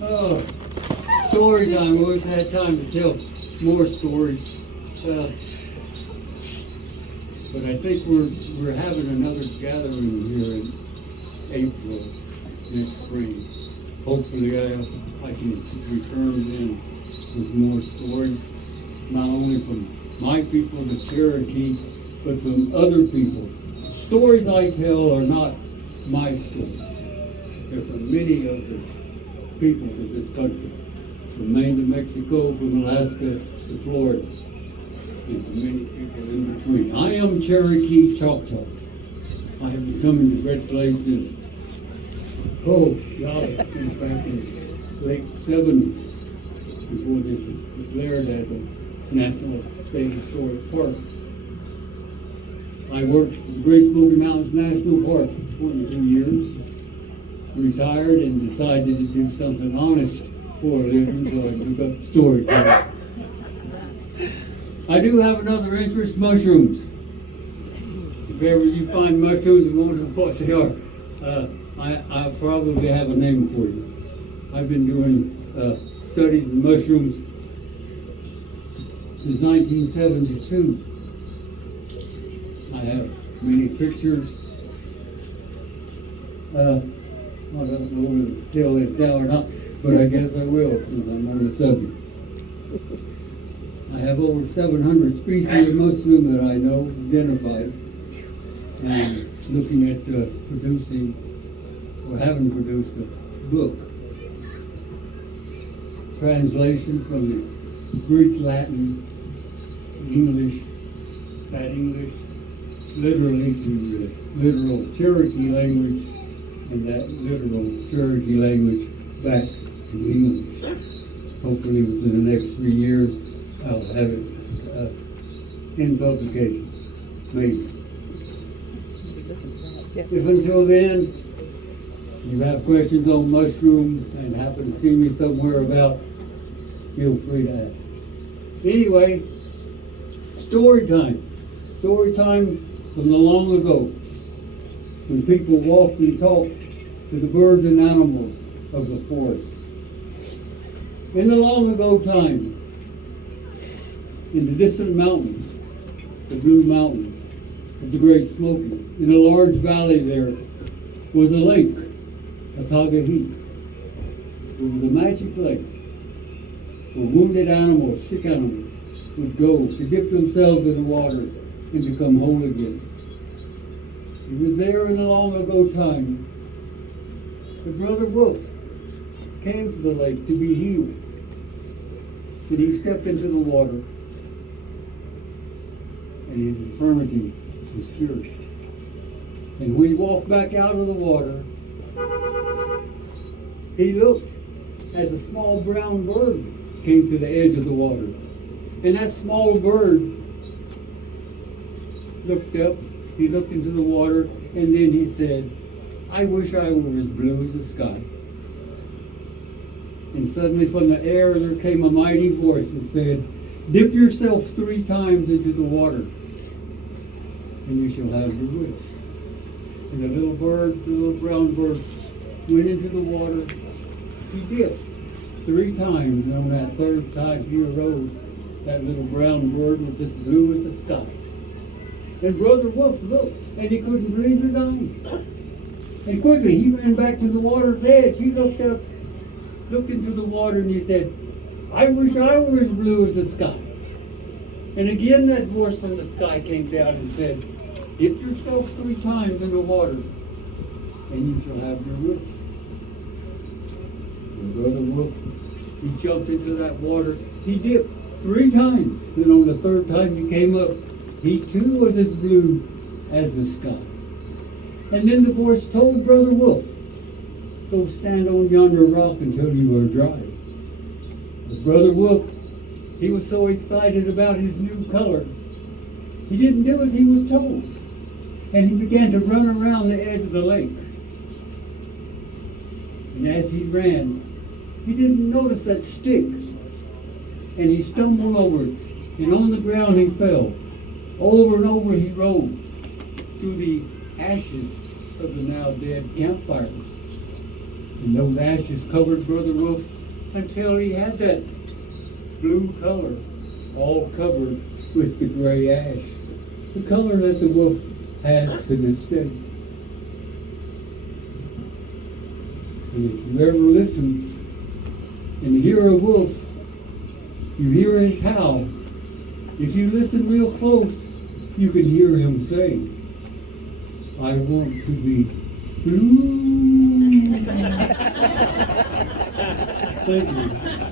Oh, story time. I wish I had time to tell more stories. But I think we're having another gathering here in April next spring. Hopefully I can return then with more stories, not only from my people, the Cherokee, but from other people. Stories I tell are not my stories. They're from many of the peoples of this country, from Maine to Mexico, from Alaska to Florida, and from many people in between. I am Cherokee Choctaw. I have been coming to Red Place since, back in the late 70s, before this was declared as a National State Historic Park. I worked for the Great Smoky Mountains National Park for 22 years, retired and decided to do something honest for a living, so I took up storytelling. I do have another interest, mushrooms. If ever you find mushrooms and wonder what they are, I'll probably have a name for you. I've been doing studies in mushrooms since 1972. I have many pictures. I don't know whether to tell this now or not, but I guess I will since I'm on the subject. I have over 700 species of mushroom that I know, identified, and looking at producing, or having produced a book. Translation from the Greek, Latin, English, bad English, literally to the literal Cherokee language, and that literal Cherokee language back to English. Hopefully within the next 3 years, I'll have it in publication, maybe. If until then, you have questions on mushroom and happen to see me somewhere about, feel free to ask. Anyway, story time. Story time from the long ago, when people walked and talked to the birds and animals of the forest. In the long ago time, in the distant mountains, the Blue Mountains of the Great Smokies, in a large valley there was a lake, a Tagahee. It was a magic lake where wounded animals, sick animals, would go to dip themselves in the water and become whole again. It was there in the long ago time that Brother Wolf came to the lake to be healed. And he stepped into the water and his infirmity was cured. And when he walked back out of the water, he looked as a small brown bird came to the edge of the water. And that small bird looked up, he looked into the water, and then he said, "I wish I were as blue as the sky." And suddenly from the air there came a mighty voice and said, "Dip yourself 3 times into the water, and you shall have your wish." And the little bird, the little brown bird, went into the water. He dipped 3 times, and on that 3rd time he arose. That little brown bird was as blue as the sky. And Brother Wolf looked, and he couldn't believe his eyes. And quickly he ran back to the water's edge. He looked up, looked into the water, and he said, "I wish I were as blue as the sky." And again that voice from the sky came down and said, "Dip yourself 3 times in the water, and you shall have your wish." And Brother Wolf, he jumped into that water. He dipped 3 times, and on the 3rd time he came up, he too was as blue as the sky. And then the voice told Brother Wolf, "Go stand on yonder rock until you are dry." But Brother Wolf, he was so excited about his new color, he didn't do as he was told. And he began to run around the edge of the lake. And as he ran, he didn't notice that stick. And he stumbled over it. And on the ground he fell. Over and over he rolled through the ashes of the now dead campfires. And those ashes covered Brother Wolf until he had that blue color, all covered with the gray ash, the color that the wolf has to this day. And if you ever listen and hear a wolf, you hear his howl. If you listen real close, you can hear him say, "I want to be blue." Thank you.